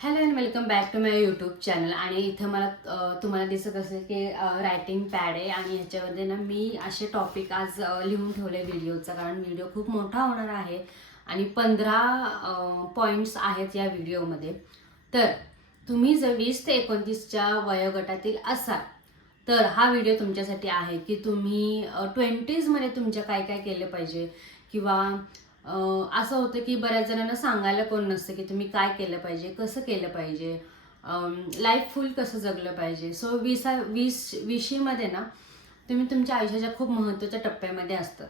Hello and welcome back to my YouTube channel. आणि इथं मला तुम्हाला दिसत असेल की रायटिंग पॅड आहे आणि ह्याच्यामध्ये ना मी असे टॉपिक आज लिहून ठेवले व्हिडिओचा, कारण व्हिडिओ खूप मोठा होणार आहे आणि 15 पॉईंट्स आहेत या व्हिडिओमध्ये. तर तुम्ही जर 20 ते 29च्या वयोगटातील असाल तर हा व्हिडिओ तुमच्यासाठी आहे की तुम्ही 20मध्ये तुमच्या काय काय केलं पाहिजे, किंवा असं होतं की बऱ्याच जणांना सांगायला कोण नसतं की तुम्ही काय केलं पाहिजे, कसं केलं पाहिजे, लाईफ फुल कसं जगलं पाहिजे. सो 20मध्ये ना तुम्ही तुमच्या आयुष्याच्या खूप महत्त्वाच्या टप्प्यामध्ये असतात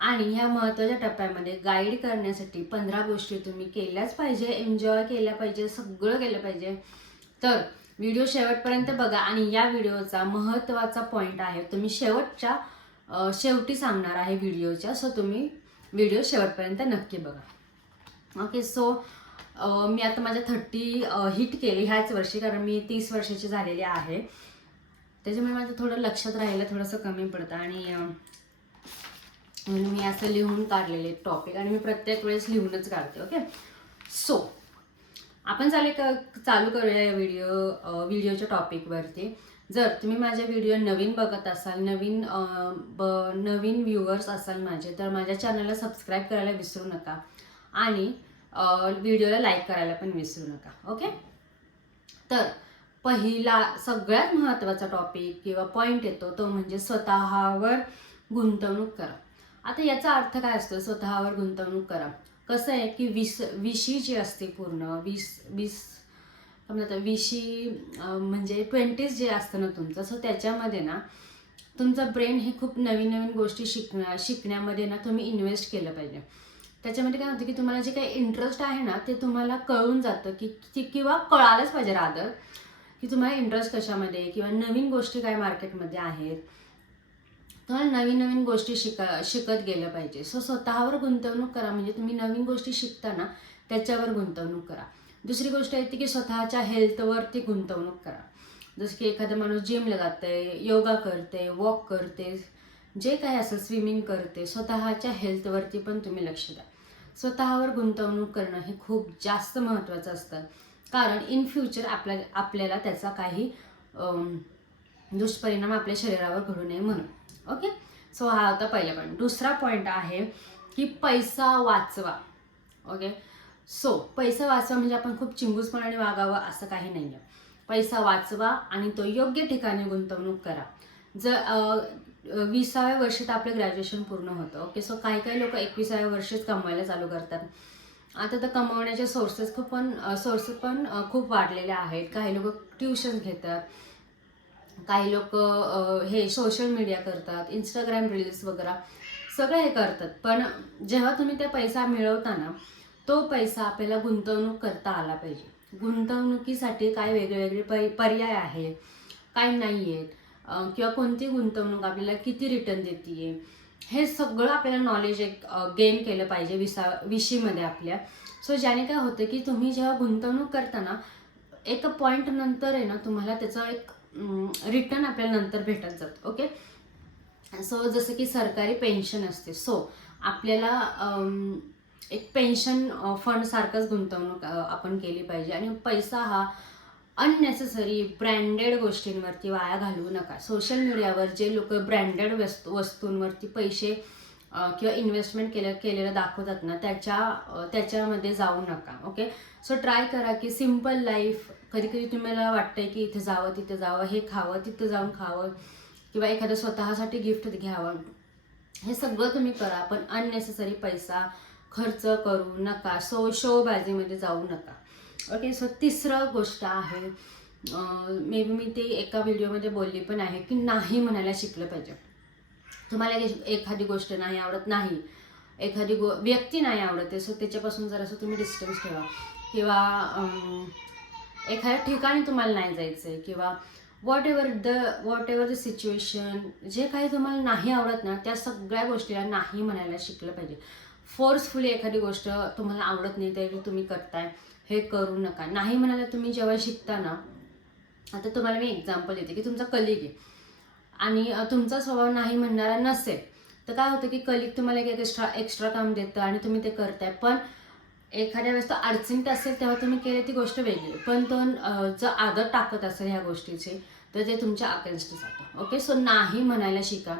आणि ह्या महत्त्वाच्या टप्प्यामध्ये गाईड करण्यासाठी 15 गोष्टी तुम्ही केल्याच पाहिजे, एन्जॉय केल्या पाहिजे, सगळं केलं पाहिजे. तर व्हिडिओ शेवटपर्यंत बघा आणि या व्हिडिओचा महत्त्वाचा पॉईंट आहे तुम्ही शेवटी सांगणार आहे व्हिडिओच्या. सो तुम्ही व्हिडिओ शेवटपर्यंत नक्की बघा. ओके. सो मी आता माझ्या 30 हिट केली ह्याच वर्षी, कारण मी 30 वर्षाची झालेली आहे. त्याच्यामुळे माझं थोडं लक्षात राहिलं, थोडंसं कमी पडतं आणि म्हणून मी असं लिहून काढलेले टॉपिक आणि मी प्रत्येक वेळेस लिहूनच काढते. ओके. सो आपण चालू करूया या व्हिडिओच्या टॉपिकवरती. जर तुम्ही माझे व्हिडिओ नवीन बघत असाल, नवीन व्ह्युअर्स असाल माझे, तर माझ्या चॅनलला सबस्क्राईब करायला विसरू नका आणि व्हिडिओला लाईक करायला पण विसरू नका. ओके. तर पहिला सगळ्यात महत्त्वाचा टॉपिक किंवा पॉईंट येतो तो म्हणजे स्वतःवर गुंतवणूक करा. आता याचा अर्थ काय असतो स्वतःवर गुंतवणूक करा? कसं आहे की विशी जी असते पूर्ण 20 म्हणजे 20s जे असतं ना तुमचं, सो त्याच्यामध्ये ना तुमचं ब्रेन हे खूप नवीन नवीन गोष्टी शिकण्यामध्ये ना तुम्ही इन्व्हेस्ट केलं पाहिजे. त्याच्यामध्ये काय होतं की तुम्हाला जे काही इंटरेस्ट आहे ना ते तुम्हाला कळून जातं की किंवा कळालंच पाहिजे रादर, की तुम्हाला इंटरेस्ट कशामध्ये, किंवा नवीन गोष्टी काय मार्केटमध्ये आहेत. तुम्हाला नवीन नवीन गोष्टी शिकत गेलं पाहिजे. सो स्वतःवर गुंतवणूक करा, म्हणजे तुम्ही नवीन गोष्टी शिकताना त्याच्यावर गुंतवणूक करा. दुसरी गोष्ट येते की स्वतःच्या हेल्थवरती गुंतवणूक करा. जसं की एखादा माणूस जिमला जाते, योगा करते, वॉक करते, जे काही असेल, स्विमिंग करते, स्वतःच्या हेल्थवरती पण तुम्ही लक्ष द्या. स्वतःवर गुंतवणूक करणं हे खूप जास्त महत्त्वाचं असतं, कारण इन फ्युचर आपल्याला त्याचा काही दुष्परिणाम आपल्या शरीरावर घडू नये म्हणून. ओके. सो हा होता पहिला पॉईंट. दुसरा पॉईंट आहे की पैसा वाचवा. ओके. सो पैसा वाचवा म्हणजे आपण खूप चिंगूसपणाने वागावं असं काही नाही आहे. पैसा वाचवा आणि तो योग्य ठिकाणी गुंतवणूक करा. जर 20व्या वर्षात आपलं ग्रॅज्युएशन पूर्ण होतं. ओके. सो काही लोक 21व्या वर्षीच कमवायला चालू करतात. आता तर कमवण्याचे सोर्सेस पण खूप वाढलेले आहेत. काही लोक ट्युशन घेतात, काही लोक हे सोशल मीडिया करतात, इंस्टाग्राम रील्स वगैरे सगळं हे करतात. पण जेव्हा तुम्ही ते पैसा मिळवता ना, तो पैसा आपल्याला गुंतवणूक करता आला पाहिजे. गुंतवणुकीसाठी काय वेगवेगळे पर्याय आहे, काय नाही आहेत, किंवा कोणती गुंतवणूक आपल्याला किती रिटर्न देते, हे सगळं आपल्याला नॉलेज गेन केलं पाहिजे विषयीमध्ये आपल्या. सो ज्याने काय होतं की तुम्ही जेव्हा गुंतवणूक करताना एका पॉईंट नंतर आहे ना तुम्हाला त्याचा एक रिटर्न आपल्याला नंतर भेटत जातं. ओके. सो जसं की सरकारी पेन्शन असते, सो आपल्याला एक पेन्शन फंड सारखंच गुंतवणूक आपण केली पाहिजे. आणि पैसा हा अननेसेसरी ब्रँडेड गोष्टींवरती वाया घालवू नका. सोशल मीडियावर जे लोक ब्रँडेड वस्तूंवरती पैसे किंवा इन्व्हेस्टमेंट केलेलं दाखवतात ना, त्याच्यामध्ये जाऊ नका. ओके. सो ट्राय करा की सिम्पल लाईफ. कधी तुम्हाला वाटतंय की इथे जावं, तिथे जावं, हे खावं, तिथं जाऊन खावं, किंवा एखादं स्वतःसाठी गिफ्ट घ्यावं, हे सगळं तुम्ही करा, पण अननेसेसरी पैसा खर्च करू नका. शोबाजीमध्ये जाऊ नका. ओके. सो तिसरं गोष्ट आहे, मे बी मी ते एका व्हिडिओमध्ये बोलली पण आहे, की नाही म्हणायला शिकलं पाहिजे. तुम्हाला एखादी गोष्ट नाही आवडत, नाही एखादी व्यक्ती नाही आवडते, सो त्याच्यापासून जरासं तुम्ही डिस्टन्स ठेवा. किंवा एखाद्या ठिकाणी तुम्हाला नाही जायचं आहे, किंवा वॉट एव्हर द सिच्युएशन, जे काही तुम्हाला नाही आवडत ना, त्या सगळ्या गोष्टीला नाही म्हणायला शिकलं पाहिजे. फोर्सफुली एखादी गोष्ट तुम्हाला आवडत नाही तरी तुम्ही करताय, हे करू नका. नाही म्हणायला तुम्ही जेव्हा शिकता ना, आता तुम्हाला मी एक्झाम्पल देते की तुमचा कलिग आहे आणि तुमचा स्वभाव नाही म्हणणारा नसेल, तर काय होतं की कलिग तुम्हाला एक एक्स्ट्रा काम देतं आणि तुम्ही ते करताय, पण एखाद्या वेळेस तो अडचणीत असेल तेव्हा तुम्ही केले ती गोष्ट वेगळी, पण तो जर आदर टाकत असेल ह्या गोष्टीचे तर ते तुमच्या अगेन्स्ट जातं. ओके, सो नाही म्हणायला शिका.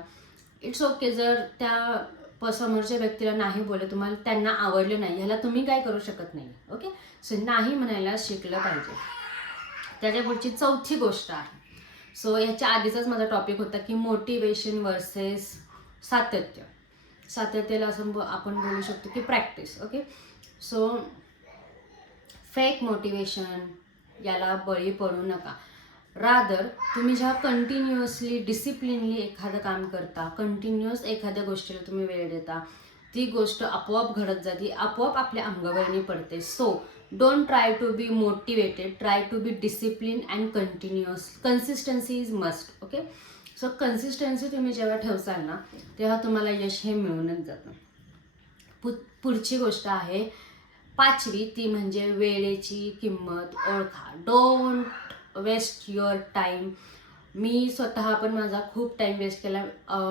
इट्स ओके, जर त्या समोरच्या व्यक्तीला नाही बोलले, तुम्हाला त्यांना आवडलं नाही, ह्याला तुम्ही काय करू शकत नाही. ओके, सो नाही म्हणायला शिकलं पाहिजे. त्याच्या पुढची चौथी गोष्ट आहे, सो ह्याच्या आधीचाच माझा टॉपिक होता की मोटिवेशन वर्सेस सातत्य. सातत्याला असं आपण बोलू शकतो की practice. Okay, so fake motivation याला बळी पडू नका. रादर तुम्ही जेव्हा कंटिन्युअसली डिसिप्लिनली एखादं काम करता, कंटिन्युअस एखाद्या गोष्टीला तुम्ही वेळ देता, ती गोष्ट आपोआप घडत जाते, आपोआप आपल्या अंगवळणी पडते. So don't try to be motivated, try to be discipline and continuous. Consistency is must. Okay, so consistency तुम्ही जेव्हा ठेवसाल ना तेव्हा तुम्हाला यश हे मिळूनच जातं. पुढची गोष्ट आहे 5वी, ती म्हणजे वेळेची किंमत ओळखा. Don't waste your time. मी स्वतः पण माझा खूप टाईम वेस्ट केला.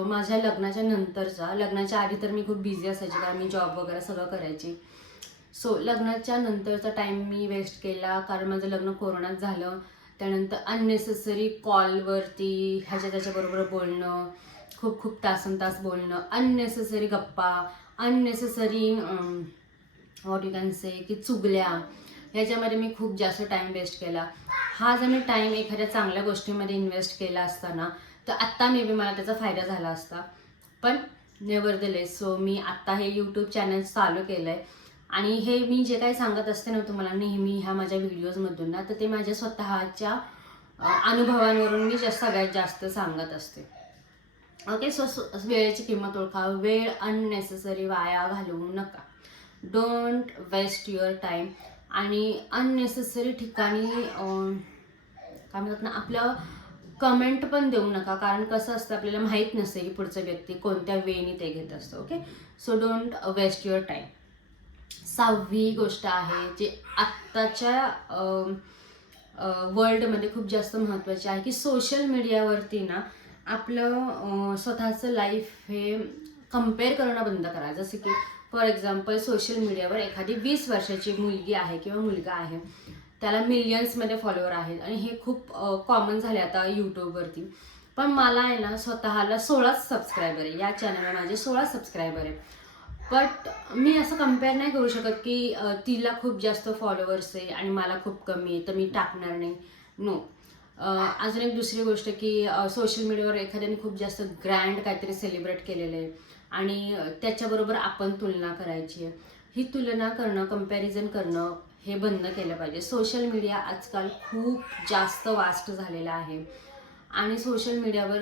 माझ्या लग्नाच्या नंतरचा, लग्नाच्या आधी तर मी खूप बिझी असायची कारण मी जॉब वगैरे सगळं करायची. सो लग्नाच्या नंतरचा टाईम मी वेस्ट केला कारण माझं लग्न कोरोनात झालं. त्यानंतर अननेसेसरी कॉलवरती ह्याच्या त्याच्याबरोबर बोलणं, खूप खूप तासंतास बोलणं, अननेसेसरी गप्पा, unnecessary what you can say की चुगल्या, ह्याच्यामध्ये मी खूप जास्त टाईम वेस्ट केला. हा जर मी टाईम एखाद्या चांगल्या गोष्टीमध्ये इन्व्हेस्ट केला असता ना तर आत्ता मे बी मला त्याचा फायदा झाला असता. पण नेव्हरदलेस, सो मी आत्ता हे यूट्यूब चॅनल चालू केलं आहे आणि हे मी जे काही सांगत असते ना तुम्हाला नेहमी ह्या माझ्या व्हिडिओजमधून ना, तर ते माझ्या स्वतःच्या अनुभवांवरून मी सगळ्यात जास्त सांगत असते. ओके, सो वेळेची किंमत ओळखा. वेळ अननेसेसरी वाया घालवू नका. Don't waste your time. आणि अननेसेसरी ठिकाणी काय म्हणतात ना, आपलं कमेंट पण देऊ नका, कारण कसं असतं आपल्याला माहीत नसतं की पुढचा व्यक्ती कोणत्या वेने ते घेत असतं. Okay, so don't waste your time. 6वी गोष्ट आहे जी आत्ताच्या वर्ल्डमध्ये खूप जास्त महत्त्वाची आहे की सोशल मीडियावरती ना आपलं स्वतःचं लाईफ हे कम्पेअर करणं बंद करा. जसं की फॉर एक्झाम्पल सोशल मीडियावर एखादी 20 वर्षाची मुलगी आहे किंवा मुलगा आहे, त्याला मिलियन्समध्ये फॉलोअर आहेत आणि हे खूप कॉमन झाले आता यूट्यूबवरती. पण मला आहे ना स्वतःला 16 सबस्क्रायबर आहे. या चॅनलला माझे 16 सबस्क्रायबर आहे. बट मी असं कम्पेअर नाही करू शकत की तिला खूप जास्त फॉलोअर्स आहे आणि मला खूप कमी आहे तर मी टाकणार नाही. नो. अजून एक दुसरी गोष्ट की सोशल मीडियावर एखाद्याने खूप जास्त ग्रँड काहीतरी सेलिब्रेट केलेलं आहे आणि त्याच्याबरोबर आपण तुलना करायची आहे. ही तुलना करणं, कम्पॅरिझन करणं हे बंद केलं पाहिजे. सोशल मीडिया आजकाल खूप जास्त वास्ट झालेला आहे आणि सोशल मीडियावर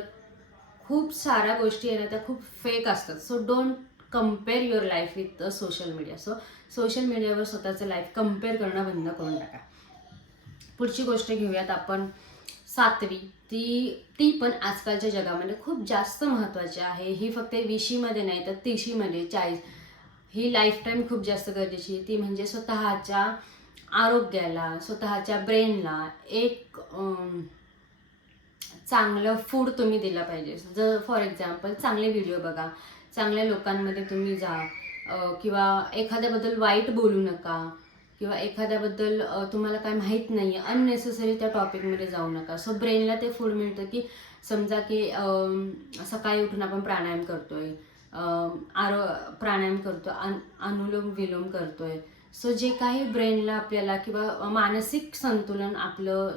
खूप साऱ्या गोष्टी आहेत त्या खूप फेक असतात. So don't compare your life with social media. So social मीडियावर स्वतःचं लाईफ कम्पेअर करणं बंद करून टाका. पुढची गोष्ट घेऊयात आपण 7वी, ती पण आजकालच्या जगामध्ये खूप जास्त महत्त्वाची आहे. ही फक्त 20मध्ये नाही तर 30मध्ये 40, ही लाईफटाईम खूप जास्त गरजेची आहे. ती म्हणजे स्वतःच्या आरोग्याला, स्वतःच्या ब्रेनला एक चांगलं फूड तुम्ही दिलं पाहिजे. जर फॉर एक्झाम्पल चांगले व्हिडिओ बघा, चांगल्या लोकांमध्ये तुम्ही जा, किंवा एखाद्याबद्दल वाईट बोलू नका, किंवा एखाद्याबद्दल तुम्हाला काय माहीत नाही आहे अननेसेसरी त्या टॉपिकमध्ये जाऊ नका. सो ब्रेनला ते फूड मिळतं की समजा की सकाळी उठून आपण प्राणायाम करतोय, प्राणायाम करतो, अनुलोम विलोम करतोय. सो जे काही ब्रेनला आपल्याला किंवा मानसिक संतुलन आपलं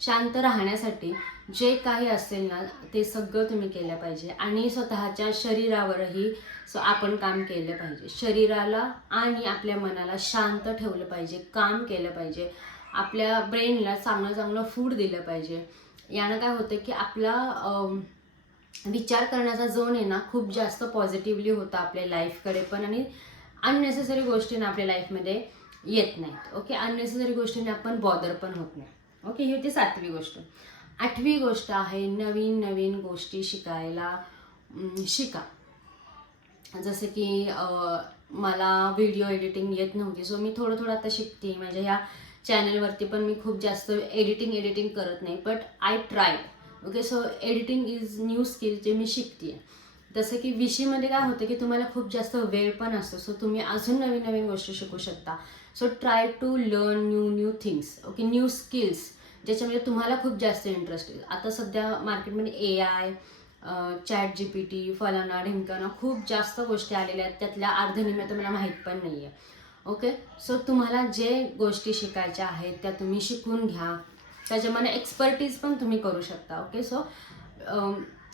शांत राहण्यासाठी जे काही असेल ना ते सगळं तुम्ही केलं पाहिजे. आणि स्वतःच्या शरीरावरही आपण काम केलं पाहिजे. शरीराला आणि आपल्या मनाला शांत ठेवलं पाहिजे, काम केलं पाहिजे, आपल्या ब्रेनला चांगलं चांगलं फूड दिलं पाहिजे. यानं काय होतं की आपला विचार करण्याचा झोन आहे ना खूप जास्त पॉझिटिव्हली होता आपल्या लाईफकडे पण, आणि अननेसेसरी गोष्टींना आपल्या लाईफमध्ये येत नाहीत. ओके, अननेसेसरी गोष्टींनी आपण बॉदर पण होत नाही. ओके, ही होती 7वी गोष्ट. 8वी गोष्ट आहे नवीन नवीन गोष्टी शिकायला शिका. जसं की मला व्हिडिओ एडिटिंग येत नव्हती, सो मी थोडं थोडं आता शिकते. माझ्या ह्या चॅनलवरती पण मी खूप जास्त एडिटिंग करत नाही, but I try. Okay, so editing is new skill जे मी शिकते. जसं की विषीमध्ये काय होतं की तुम्हाला खूप जास्त वेळ पण असतो, सो तुम्ही अजून नवीन नवीन गोष्टी शिकू शकता. So try to learn new things, okay, new skills ज्याच्यामध्ये तुम्हाला खूप जास्त इंटरेस्ट आहे. आता सध्या मार्केटमध्ये AI, ChatGPT, फलाना ढिमकाना खूप जास्त गोष्टी आलेल्या आहेत, त्यातल्या अर्धनिम्या तर मला माहीत पण नाही आहे. ओके, सो तुम्हाला जे गोष्टी शिकायच्या आहेत त्या तुम्ही शिकून घ्या, त्याच्यामध्ये एक्सपर्टीज पण तुम्ही करू शकता. ओके, सो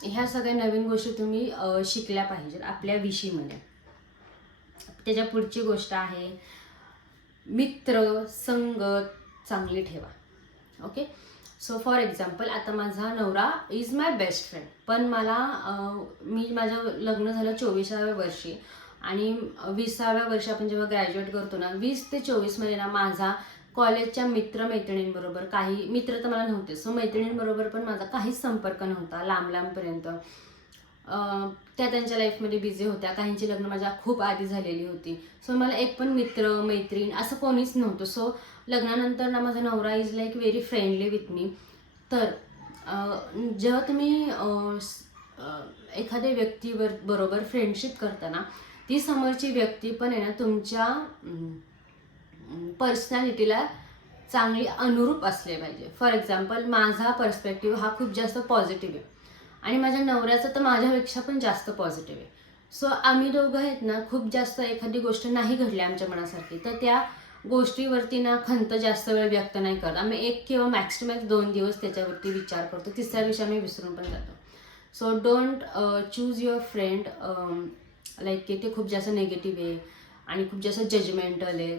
ह्या सगळ्या नवीन गोष्टी तुम्ही शिकल्या पाहिजेत आपल्या विषयीमध्ये. त्याच्या पुढची गोष्ट आहे मित्र संगत चांगली ठेवा. ओके, सो फॉर एक्झाम्पल आता माझा नवरा इज माय बेस्ट फ्रेंड, पण मला माझं लग्न झालं 24व्या वर्षी आणि 20व्या वर्षी आपण जेव्हा ग्रॅज्युएट करतो ना, 20 ते 24 मध्ये ना माझा कॉलेजच्या मित्रमैत्रिणींबरोबर, काही मित्र तर मला नव्हते, सो मैत्रिणींबरोबर पण माझा काहीच संपर्क नव्हता लांब लांबपर्यंत. त्या त्यांच्या लाईफमध्ये बिझी होत्या, काहींची लग्न माझ्या खूप आधी झालेली होती, सो मला एक पण मित्र मैत्रीण असं कोणीच नव्हतं. सो लग्नानंतर ना माझा नवरा is like very friendly with me. तर जेव्हा तुम्ही एखाद्या व्यक्तीवर बरोबर फ्रेंडशिप करता ना, ती समोरची व्यक्ती पण आहे ना तुमच्या पर्सनॅलिटीला चांगली अनुरूप असले पाहिजे. फॉर एक्झाम्पल माझा पर्स्पेक्टिव्ह हा खूप जास्त पॉझिटिव्ह आहे आणि माझ्या नवऱ्याचं तर माझ्यापेक्षा पण जास्त पॉझिटिव्ह आहे. सो आम्ही दोघं आहेत ना, खूप जास्त एखादी गोष्ट नाही घडली आमच्या मनासारखी तर त्या गोष्टीवरती ना खंत जास्त वेळ व्यक्त नाही करत आम्ही. 1 किंवा मॅक्स टू मॅक्स 2 दिवस त्याच्यावरती विचार करतो, तिसऱ्या दिवशी आम्ही विसरून पण जातो. So don't choose your friend like की ते खूप जास्त नेगेटिव्ह आहे आणि खूप जास्त जजमेंटल आहे.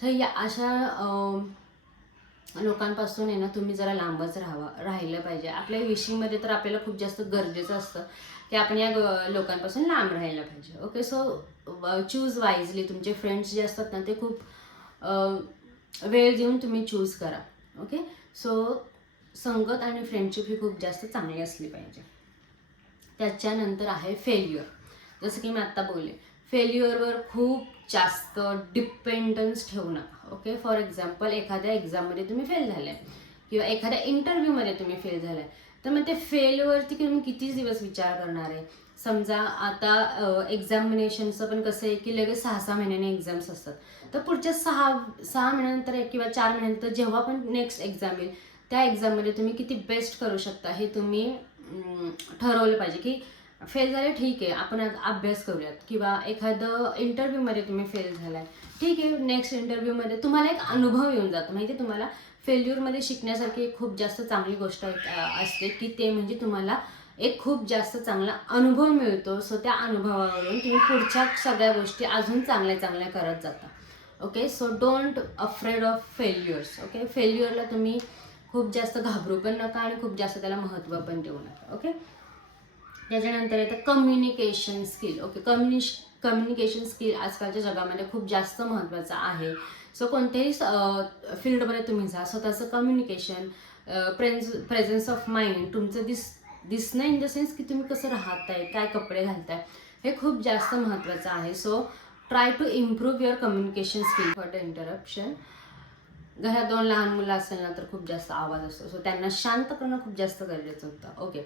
सो या अशा लोकांपासून आहे ना तुम्ही जरा लांबच राहिलं पाहिजे. आपल्या विषयीमध्ये तर आपल्याला खूप जास्त गरजेचं असतं की आपण या लोकांपासून लांब राहायला पाहिजे. Okay, so choose wisely. तुमचे फ्रेंड्स जे असतात ना ते खूप वेळ देऊन तुम्ही चूज करा. ओके, सो संगत आणि फ्रेंडशिप ही खूप जास्त चांगली असली पाहिजे. त्याच्यानंतर आहे फेल्युअर. जसं की मी आत्ता बोलले, फेल्युअरवर खूप जास्त डिपेंडन्स ठेवू नका. ओके, फॉर एक्झाम्पल एखाद्या एक्झाममध्ये तुम्ही फेल झालाय किंवा एखाद्या इंटरव्ह्यूमध्ये तुम्ही फेल झालाय, तर मग ते फेलवरती तुम्ही कितीच दिवस विचार करणार आहे. समजा आता एक्झामिनेशनचं पण कसं आहे की लगेच 6-6 महिन्याने एक्झाम्स असतात, तर पुढच्या 6 महिन्यानंतर किंवा 4 महिन्यानंतर जेव्हा पण नेक्स्ट एक्झाम येईल त्या एक्झाममध्ये तुम्ही किती बेस्ट करू शकता हे तुम्ही ठरवलं पाहिजे. की फेल झाले ठीक आहे, आपण अभ्यास करूयात, किंवा एखादं इंटरव्ह्यूमध्ये तुम्ही फेल झालाय ठीक आहे, नेक्स्ट इंटरव्ह्यूमध्ये तुम्हाला एक अनुभव येऊन जातो. माहिती आहे तुम्हाला फेल्युअरमध्ये शिकण्यासारखी एक खूप जास्त चांगली गोष्ट असते की ते म्हणजे तुम्हाला एक खूप जास्त चांगला अनुभव मिळतो. सो त्या अनुभवावरून तुम्ही पुढच्या सगळ्या गोष्टी अजून चांगल्या चांगल्या करत जाता. Okay, so don't afraid of failures. Okay, फेल्युअरला तुम्ही खूप जास्त घाबरू पण नका आणि खूप जास्त त्याला महत्त्व पण देऊ नका. ओके, त्याच्यानंतर येतं communication skill. Okay, communication skill आजकालच्या जगामध्ये खूप जास्त महत्त्वाचं आहे. सो कोणत्याही फील्डमध्ये तुम्ही जा, स्वतःचं कम्युनिकेशन, प्रेझेन्स ऑफ माइंड, तुमचं दिसणं इन द सेन्स की तुम्ही कसं राहताय, काय कपडे घालताय, हे खूप जास्त महत्त्वाचं आहे. So try to improve your communication skill. For the interruption, घरात 2 लहान मुलं असेल ना तर खूप जास्त आवाज असतो, सो त्यांना शांत करणं खूप जास्त गरजेचं होतं. ओके,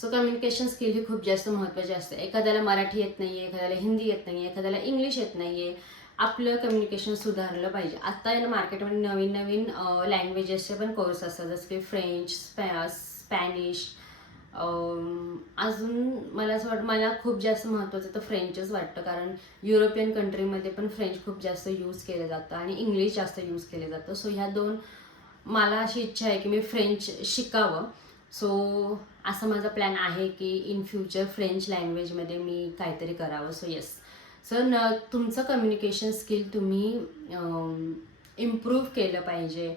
सो कम्युनिकेशन स्किल ही खूप जास्त महत्त्वाची असते. एखाद्याला मराठी येत नाही आहे, एखाद्याला हिंदी येत नाही आहे, एखाद्याला इंग्लिश येत नाही आहे, आपलं कम्युनिकेशन सुधारलं पाहिजे. आत्ता आहे ना मार्केटमध्ये नवीन नवीन लँग्वेजेसचे पण कोर्स असतात, जसं की फ्रेंच, स्पॅनिश. अजून मला असं वाटतं, मला खूप जास्त महत्त्वाचं तर फ्रेंचच वाटतं, कारण युरोपियन कंट्रीमध्ये पण फ्रेंच खूप जास्त यूज केलं जातं आणि इंग्लिश जास्त यूज केलं जातं. सो ह्या 2 मला अशी इच्छा आहे की मी फ्रेंच शिकावं. सो असा माझा प्लॅन आहे की इन फ्युचर फ्रेंच लँग्वेजमध्ये मी काहीतरी करावं. सो येस, सो तुमचं कम्युनिकेशन स्किल तुम्ही इम्प्रूव्ह केलं पाहिजे.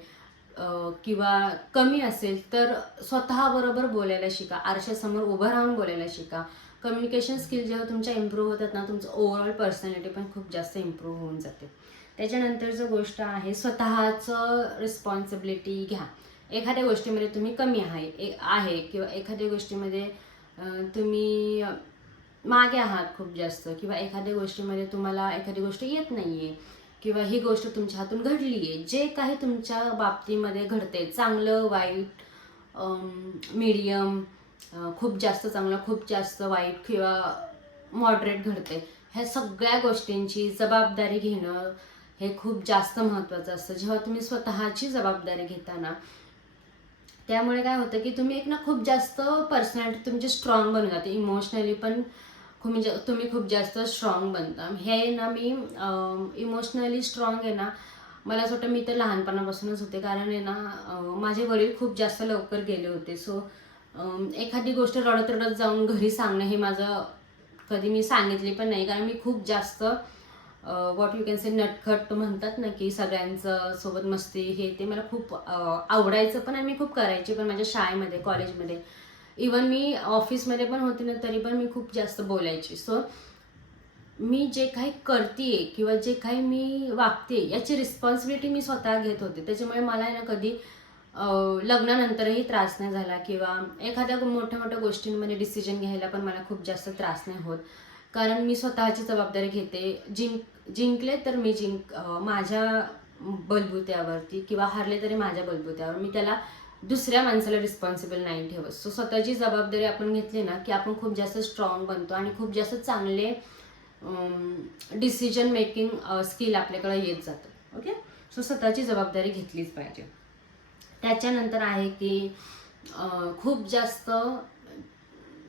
किंवा कमी असेल तर स्वतःबरोबर बोलायला शिका, आरशासमोर उभं राहून बोलायला शिका. कम्युनिकेशन स्किल जेव्हा तुमच्या इम्प्रूव्ह होतात ना, तुमचं ओव्हरऑल पर्सनॅलिटी पण खूप जास्त इम्प्रूव्ह होऊन जाते. त्याच्यानंतरचं गोष्ट आहे स्वतःचं रिस्पॉन्सिबिलिटी घ्या. एखाद्या गोष्टीमध्ये तुम्ही कमी आहे किंवा एखाद्या गोष्टीमध्ये तुम्ही मागे आहात खूप जास्त, किंवा एखाद्या गोष्टीमध्ये तुम्हाला एखादी गोष्ट येत नाही आहे, किंवा ही गोष्ट तुमच्या हातून घडली आहे, जे काही तुमच्या बाबतीमध्ये घडते, चांगलं वाईट, मीडियम, खूप जास्त चांगलं खूप जास्त वाईट, किंवा मॉडरेट घडते. ह्या सगळ्या गोष्टींची जबाबदारी घेणं हे खूप जास्त महत्त्वाचं असतं. जेव्हा तुम्ही स्वतःची जबाबदारी घेता ना, त्यामुळे काय होतं की तुम्ही एक ना खूप जास्त पर्सनॅलिटी तुमची स्ट्रॉंग बनून जाते. इमोशनली पण तुम्ही खूप जास्त स्ट्रॉंग बनता. हे ना मी इमोशनली स्ट्रॉंग आहे ना, मला असं वाटतं मी तर लहानपणापासूनच होते. कारण आहे ना माझे वडील खूप जास्त लवकर गेले होते. सो एखादी गोष्ट रडत रडत जाऊन घरी सांगणं हे माझं कधी मी सांगितली पण नाही. कारण मी खूप जास्त व्हॉट यू कॅन से नटखट म्हणतात ना, की सगळ्यांचं सोबत मस्ती हे ते मला खूप आवडायचं पण आणि मी खूप करायची पण माझ्या शाळेमध्ये, कॉलेजमध्ये. इवन मी ऑफिसमध्ये पण होते ना, तरी पण मी खूप जास्त बोलायची. सो मी जे काही करते किंवा जे काही मी वागते याची रिस्पॉन्सिबिलिटी मी स्वतः घेत होते. त्याच्यामुळे मला आहे ना कधी लग्नानंतरही त्रास नाही झाला किंवा एखाद्या मोठ्या मोठ्या गोष्टींमध्ये डिसिजन घ्यायला पण मला खूप जास्त त्रास नाही होत. कारण मी स्वतःची जबाबदारी घेते. जिंकले तर मी माझ्या बलबुत्यावरती किंवा हारले तरी माझ्या बलबुत्यावर. मी त्याला दुसऱ्या माणसाला रिस्पॉन्सिबल नाही ठेवत. सो स्वतःची जबाबदारी आपण घेतली ना की आपण खूप जास्त स्ट्रॉंग बनतो आणि खूप जास्त चांगले डिसिजन मेकिंग स्किल आपल्याकडे येत जातं. ओके, सो स्वतःची जबाबदारी घेतलीच पाहिजे. त्याच्यानंतर आहे की खूप जास्त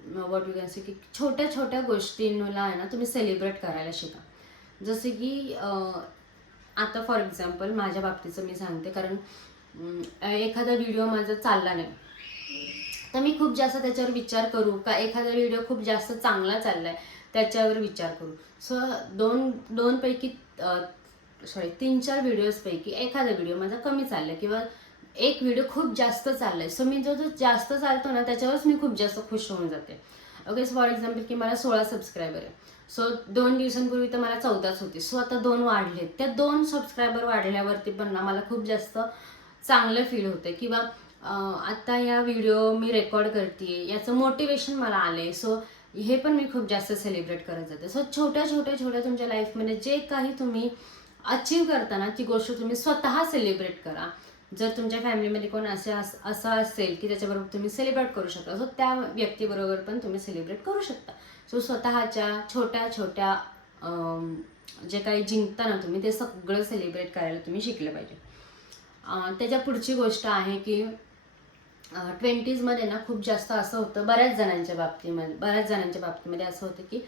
व्हॉट यू कॅन से की छोट्या छोट्या गोष्टींना आहे ना तुम्ही सेलिब्रेट करायला शिका. जसे की आता फॉर एक्झाम्पल माझ्या बाबतीचं मी सांगते. कारण एखादा व्हिडिओ माझा चालला नाही तर मी खूप जास्त त्याच्यावर विचार करू का एखादा व्हिडिओ खूप जास्त चांगला चाललाय त्याच्यावर विचार करू. सो दोनपैकी 3-4 व्हिडिओजपैकी एखादा व्हिडिओ माझा कमी चाललाय किंवा एक व्हिडिओ खूप जास्त चाललाय. सो मी जो जास्त चालतो ना त्याच्यावरच मी खूप जास्त खुश होऊन जाते. ओके, सो फॉर एक्झाम्पल की मला 16 सबस्क्रायबर आहे. सो 2 दिवसांपूर्वी तर मला 14च होती. सो आता 2 वाढले. त्या 2 सबस्क्रायबर वाढल्यावरती पण ना मला खूप जास्त चांगलं फील होतं किंवा आता या व्हिडिओ मी रेकॉर्ड करते याचं मोटिवेशन मला आले. सो हे पण मी खूप जास्त सेलिब्रेट करत जाते. सो छोट्या छोट्या छोट्या तुमच्या लाईफमध्ये जे काही तुम्ही अचीव करताना ती गोष्ट तुम्ही स्वतः सेलिब्रेट करा. जर तुमच्या फॅमिलीमध्ये कोण असं असेल की त्याच्याबरोबर तुम्ही सेलिब्रेट करू शकता, सो त्या व्यक्तीबरोबर पण तुम्ही सेलिब्रेट करू शकता. सो स्वतःच्या छोट्या छोट्या जे काही जिंकता ना तुम्ही ते सगळं सेलिब्रेट करायला तुम्ही शिकलं पाहिजे. त्याच्या पुढची गोष्ट आहे की 20sमध्ये ना खूप जास्त असं होतं बऱ्याच जणांच्या बाबतीमध्ये असं होतं की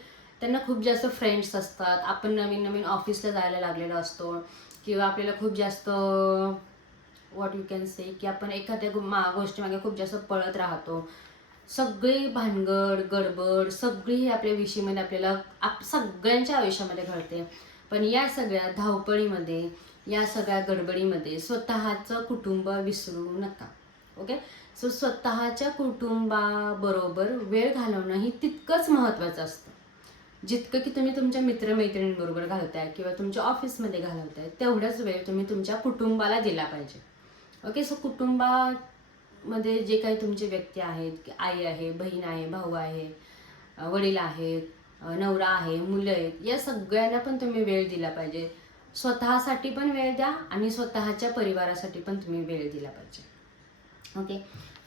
त्यांना खूप जास्त फ्रेंड्स असतात. आपण नवीन नवीन ऑफिसला जायला लागलेलो असतो किंवा आपल्याला खूप जास्त व्हॉट यू कॅन से की आपण एखाद्या गोष्टीमागे खूप जास्त पळत राहतो. सगळी भानगड गडबड सगळी आपल्या विषयीमध्ये आपल्याला सगळ्यांच्या आयुष्यामध्ये घडते. पण या सगळ्या धावपळीमध्ये या सगळ्या गडबडीमध्ये स्वतःचं कुटुंब विसरू नका. ओके, सो स्वतःच्या कुटुंबाबरोबर वेळ घालवणं ही तितकंच महत्त्वाचं असतं जितकं की तुम्ही तुमच्या मित्रमैत्रिणींबरोबर घालवताय किंवा तुमच्या ऑफिसमध्ये घालवताय तेवढाच वेळ तुम्ही तुमच्या कुटुंबाला दिला पाहिजे. ओके, सो कुटुंबामध्ये जे काही तुमचे व्यक्ती आहेत, आई आहे, बहीण आहे, भाऊ आहे, वडील आहेत, नवरा आहे, मुलं आहेत, या सगळ्यांना पण तुम्ही वेळ दिला पाहिजे. स्वतःसाठी पण वेळ द्या आणि स्वतःच्या परिवारासाठी पण तुम्ही वेळ दिला पाहिजे. ओके,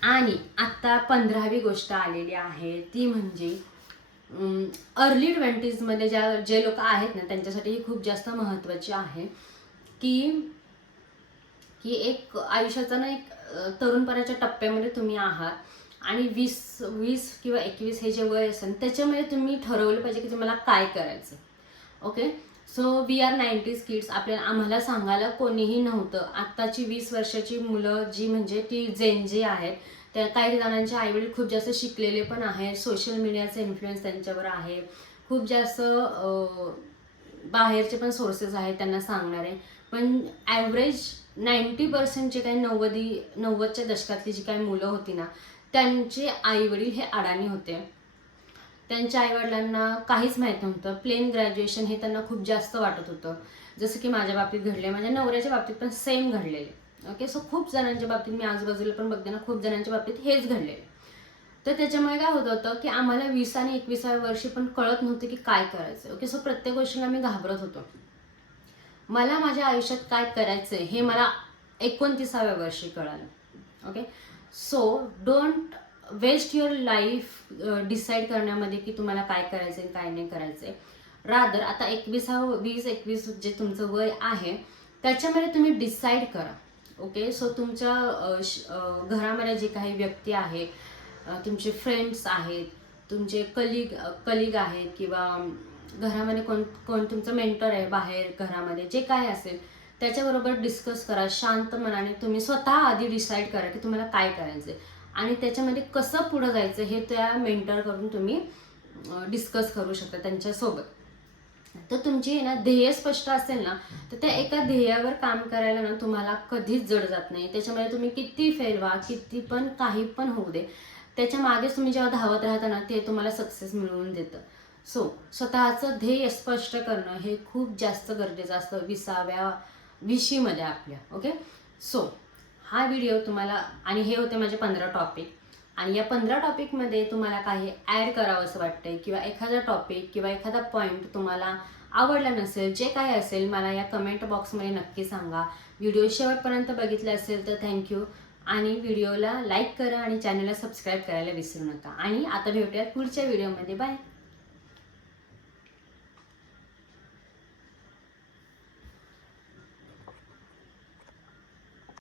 आणि आत्ता 15वी गोष्ट आलेली आहे ती म्हणजे अर्ली 20sमध्ये जे लोक आहेत ना त्यांच्यासाठी ही खूप जास्त महत्त्वाची आहे की एक आयुष्याचा ना एक तरुणपणाच्या टप्प्यामध्ये तुम्ही आहात आणि 20 किंवा 21 हे जे वय असेल त्याच्यामध्ये तुम्ही ठरवलं पाहिजे की तुम्हाला काय करायचं. Okay, so we are 90s kids. आम्हाला सांगायला कोणीही नव्हतं. आत्ताची 20 वर्षाची मुलं जी म्हणजे ती जे आहेत त्या काही जणांचे आईवडील खूप जास्त शिकलेले पण आहेत. सोशल मीडियाचा इन्फ्लुएन्स त्यांच्यावर आहे. खूप जास्त बाहेरचे पण सोर्सेस आहेत त्यांना सांगणारे. पण ॲव्हरेज 90% जे काही 90च्या दशकातली जी काही मुलं होती ना त्यांचे आईवडील हे अडाणी होते. त्यांच्या आईवडिलांना काहीच माहीत नव्हतं. प्लेन ग्रॅज्युएशन हे त्यांना खूप जास्त वाटत होतं. जसं की माझ्या बाबतीत घडले, माझ्या नवऱ्याच्या बाबतीत पण सेम घडलेले. ओके, सो खूप जणांच्या बाबतीत मी आजूबाजूला पण बघते ना खूप जणांच्या बाबतीत हेच घडलेले. तर त्याच्यामुळे काय होत होतं की आम्हाला 20 आणि 21व्या वर्षी पण कळत नव्हतं की काय करायचं. ओके, सो प्रत्येक गोष्टीला मी घाबरत होतो. मला माझ्या आयुष्यात काय करायचं हे मला 29व्या वर्षी कळालं. Okay, so don't waste your life decide करण्यामध्ये की तुम्हाला काय करायचं आहे काय नाही करायचं आहे. रादर आता 21 जे तुमचं वय आहे त्याच्यामध्ये तुम्ही डिसाईड करा. ओके, सो तुमच्या घरामध्ये जे काही व्यक्ती आहे, तुमचे फ्रेंड्स आहेत, तुमचे कलिग आहेत, किंवा घरामध्ये कोण कोण तुमचं मेंटर आहे बाहेर घरामध्ये, जे काय असेल त्याच्याबरोबर डिस्कस करा. शांत मनाने तुम्ही स्वतः आधी डिसाईड करा की तुम्हाला काय करायचं आहे आणि त्याच्यामध्ये कसं पुढं जायचं हे त्या मेंटरकडून तुम्ही डिस्कस करू शकता त्यांच्यासोबत. तर तुमची ना ध्येय स्पष्ट असेल ना तर त्या एका ध्येयावर काम करायला ना तुम्हाला कधीच जड जात नाही. त्याच्यामध्ये तुम्ही किती फेल व्हा, किती पण काही पण होऊ दे, त्याच्या मागेच तुम्ही जेव्हा धावत राहता ना ते तुम्हाला सक्सेस मिळवून देतं. सो स्वतःचं ध्येय स्पष्ट करणं हे खूप जास्त गरजेचं असतं 20मध्ये आपल्या. ओके, सो हा व्हिडिओ तुम्हाला, आणि हे होते माझे 15 टॉपिक, आणि या 15 टॉपिकमध्ये तुम्हाला काही ॲड करावं असं वाटतंय किंवा एखादा टॉपिक किंवा एखादा पॉईंट तुम्हाला आवडला नसेल, जे काय असेल मला या कमेंट बॉक्समध्ये नक्की सांगा. व्हिडिओ शेवटपर्यंत बघितला असेल तर थँक्यू, आणि व्हिडिओला लाईक करा आणि चॅनलला सबस्क्राईब करायला विसरू नका. आणि आता भेटूयात पुढच्या व्हिडिओमध्ये. बाय.